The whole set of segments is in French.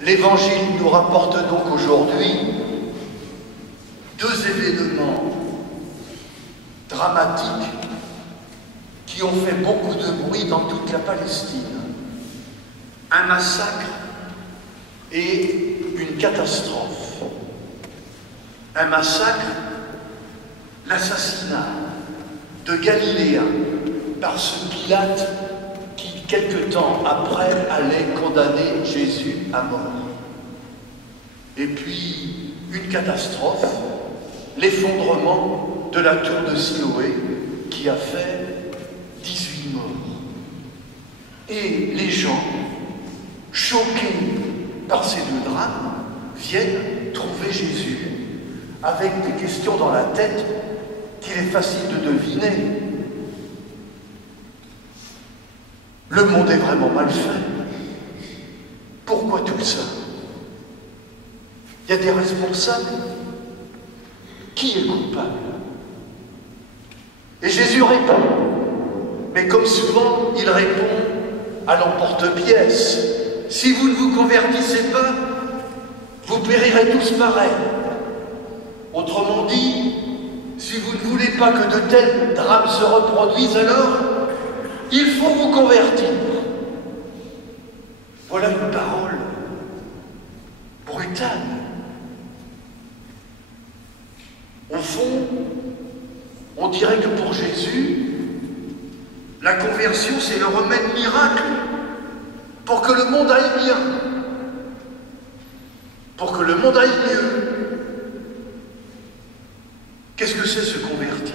L'Évangile nous rapporte donc aujourd'hui deux événements dramatiques qui ont fait beaucoup de bruit dans toute la Palestine. Un massacre et une catastrophe. Un massacre, l'assassinat de Galiléens par ce Pilate qui, quelque temps après, allait condamner Jésus à mort. Et puis, une catastrophe, l'effondrement de la tour de Siloé qui a fait 18 morts. Et les gens, choqués par ces deux drames, viennent trouver Jésus avec des questions dans la tête qu'il est facile de deviner. Le monde est vraiment mal fait. Pourquoi tout ça? Il y a des responsables. Qui est coupable? Et Jésus répond. Mais comme souvent, il répond à l'emporte-pièce. Si vous ne vous convertissez pas, vous périrez tous pareil. Autrement dit, si vous ne voulez pas que de tels drames se reproduisent, alors il faut vous convertir. Voilà une parole brutale. Au fond, on dirait que pour Jésus, la conversion, c'est le remède miracle pour que le monde aille bien, pour que le monde aille mieux. Qu'est-ce que c'est se convertir?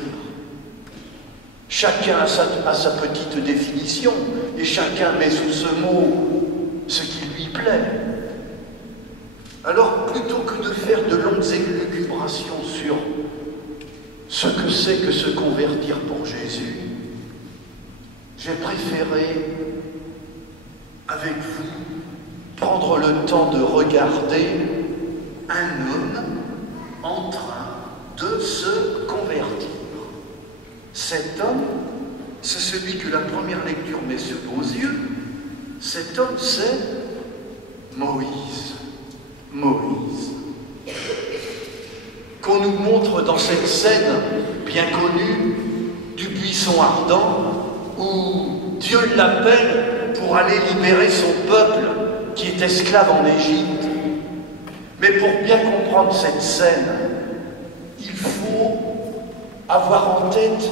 Chacun a sa petite définition et chacun met sous ce mot ce qui lui plaît. Alors, plutôt que de faire de longues élucubrations sur ce que c'est que se convertir pour Jésus, j'ai préféré, avec vous, prendre le temps de regarder un homme en train de se convertir. Cet homme, c'est celui que la première lecture met sous vos yeux. Cet homme, c'est Moïse. Moïse. Qu'on nous montre dans cette scène bien connue du buisson ardent où Dieu l'appelle pour aller libérer son peuple qui est esclave en Égypte. Mais pour bien comprendre cette scène, il faut avoir en tête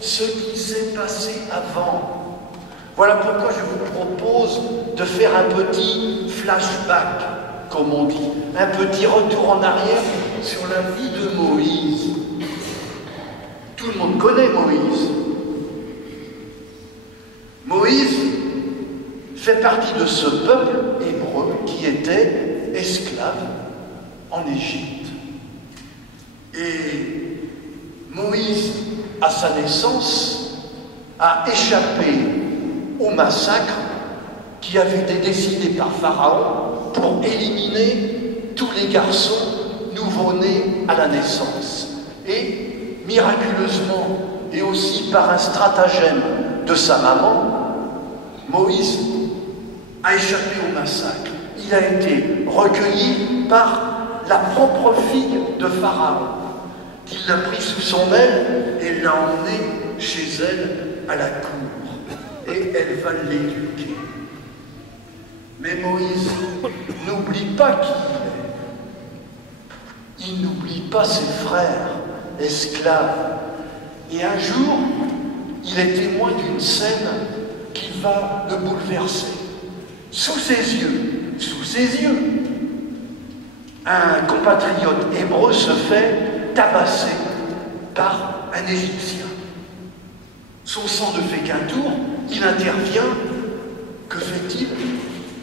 ce qui s'est passé avant. Voilà pourquoi je vous propose de faire un petit flashback, comme on dit, un petit retour en arrière sur la vie de Moïse. Tout le monde connaît Moïse. Moïse fait partie de ce peuple hébreu qui était esclave en Égypte. Et Moïse, à sa naissance, a échappé au massacre qui avait été décidé par Pharaon pour éliminer tous les garçons nouveau-nés à la naissance. Et miraculeusement, et aussi par un stratagème de sa maman, Moïse a échappé au massacre. Il a été recueilli par la propre fille de Pharaon, qui l'a pris sous son aile et l'a emmené chez elle à la cour. Et elle va l'éduquer. Mais Moïse n'oublie pas qui il est. Il n'oublie pas ses frères esclaves. Et un jour, il est témoin d'une scène qui va le bouleverser. Sous ses yeux, un compatriote hébreu se fait tabasser par un Égyptien. Son sang ne fait qu'un tour, il intervient. Que fait-il?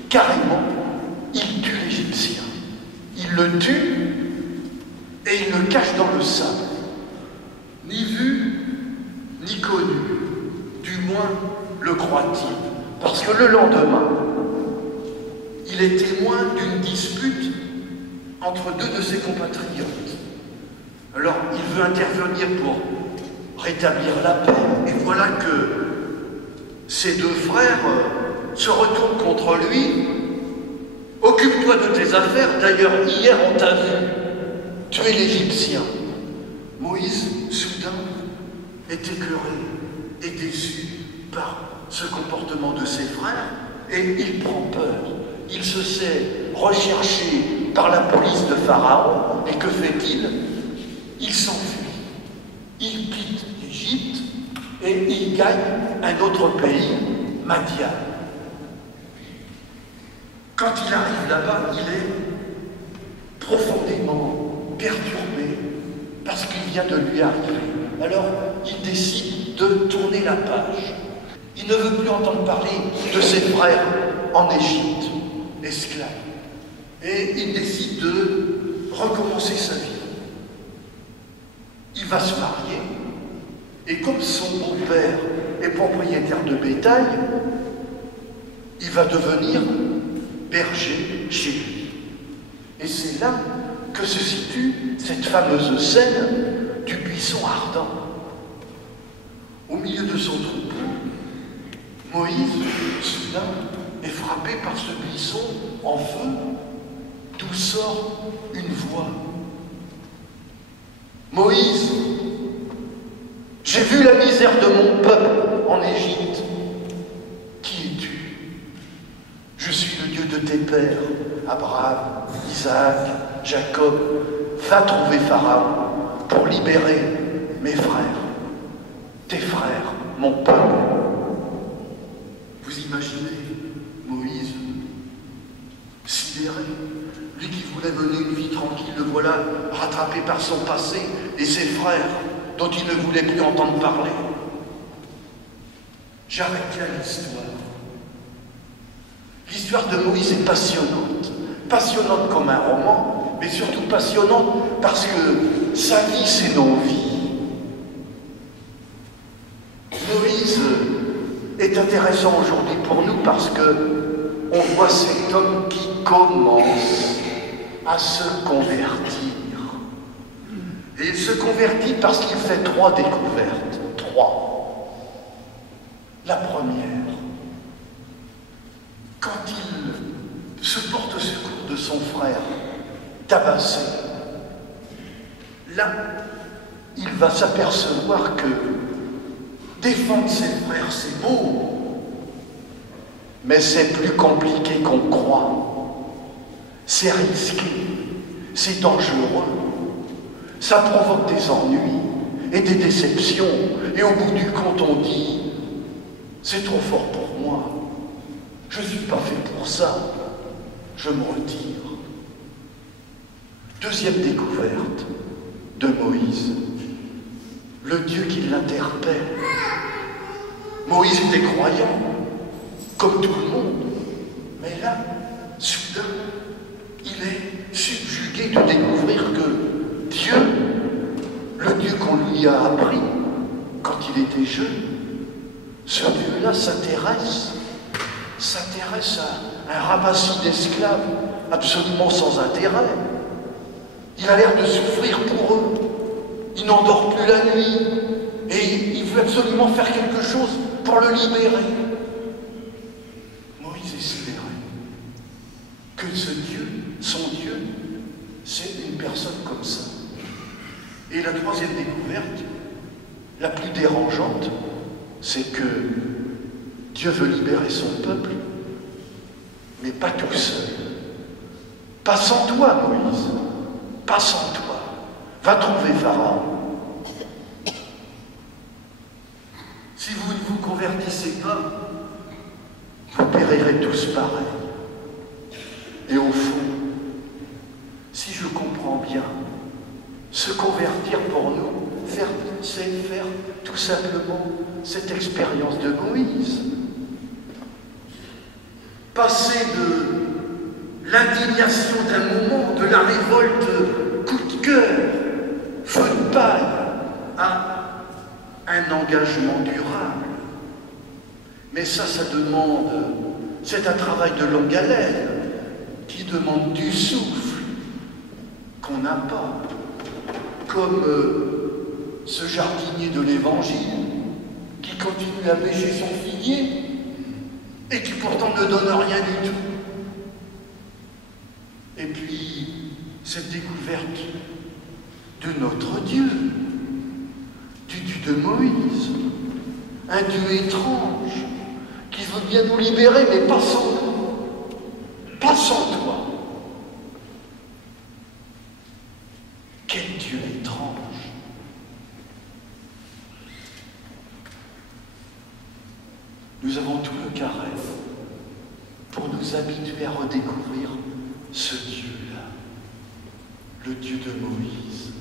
Carrément, il tue l'Égyptien. Il le tue et il le cache dans le sable. Ni vu, ni connu. Du moins, le croit-il. Parce que le lendemain, il est témoin d'une dispute entre deux de ses compatriotes. Alors, il veut intervenir pour rétablir la paix. Et voilà que ses deux frères se retournent contre lui. Au Occupe-toi de tes affaires. D'ailleurs, hier, on t'a vu tuer l'Égyptien. Moïse, soudain, est écœuré et déçu par ce comportement de ses frères et il prend peur. Il se sait recherché par la police de Pharaon et que fait-il? Il s'enfuit. Il quitte l'Égypte et il gagne un autre pays, Madian. Quand il arrive là-bas, il est profondément perturbé parce qu'il vient de lui arriver. Alors, il décide de tourner la page. Il ne veut plus entendre parler de ses frères en Égypte, esclaves. Et il décide de recommencer sa vie. Il va se marier, et comme son beau-père est propriétaire de bétail, il va devenir berger chez lui. Et c'est là que se situe cette fameuse scène du buisson ardent. Au milieu de son troupeau, Moïse, soudain, est frappé par ce buisson en feu, d'où sort une voix. Moïse, j'ai vu la misère de mon peuple en Égypte. Qui es-tu? Je suis le Dieu de tes pères, Abraham, Isaac, Jacob. Va trouver Pharaon pour libérer mes frères, tes frères, mon peuple. Vous imaginez Moïse, sidéré, lui qui voulait mener une vie tranquille, le voilà rattrapé par son passé et ses frères dont il ne voulait plus entendre parler. J'arrête là l'histoire. L'histoire de Moïse est passionnante. Passionnante comme un roman, mais surtout passionnante parce que sa vie, c'est nos vies. Moïse est intéressant aujourd'hui pour nous parce que on voit cet homme qui commence à se convertir. Et il se convertit parce qu'il fait 3 découvertes. 3. La première, quand il se porte au secours de son frère tabassé, là, il va s'apercevoir que défendre ses frères, c'est beau, mais c'est plus compliqué qu'on croit. C'est risqué, c'est dangereux, ça provoque des ennuis et des déceptions, et au bout du compte, on dit « c'est trop fort pour moi, je ne suis pas fait pour ça, je me retire ». Deuxième découverte de Moïse, le Dieu qui l'interpelle. Moïse était croyant, comme tout le monde, mais là, soudain, il est subjugué de découvrir que Dieu, le Dieu qu'on lui a appris quand il était jeune, ce Dieu-là s'intéresse à un ramassis d'esclaves absolument sans intérêt. Il a l'air de souffrir pour eux. Il n'endort plus la nuit et il veut absolument faire quelque chose pour le libérer. Moïse est sidéré que ce Dieu, son Dieu, c'est une personne comme ça. Et la troisième découverte, la plus dérangeante, c'est que Dieu veut libérer son peuple, mais pas tout seul. Pas sans toi, Moïse. Pas sans toi. Va trouver Pharaon. Si vous ne vous convertissez pas, vous périrez tous pareil. Et au fond, si je comprends bien, se convertir pour nous, c'est faire tout simplement cette expérience de Moïse. Passer de l'indignation d'un moment, de la révolte coup de cœur, feu de paille, à un engagement durable. Mais ça demande, c'est un travail de longue haleine qui demande du souffle qu'on n'a pas. Comme ce jardinier de l'Évangile qui continue à bêcher son figuier et qui pourtant ne donne rien du tout. Et puis, cette découverte de notre Dieu, du Dieu de Moïse, un Dieu étrange, qui veut bien nous libérer, mais pas sans nous, pas sans toi. Quel Dieu étrange! Nous avons tout le carré pour nous habituer à redécouvrir ce Dieu-là, le Dieu de Moïse,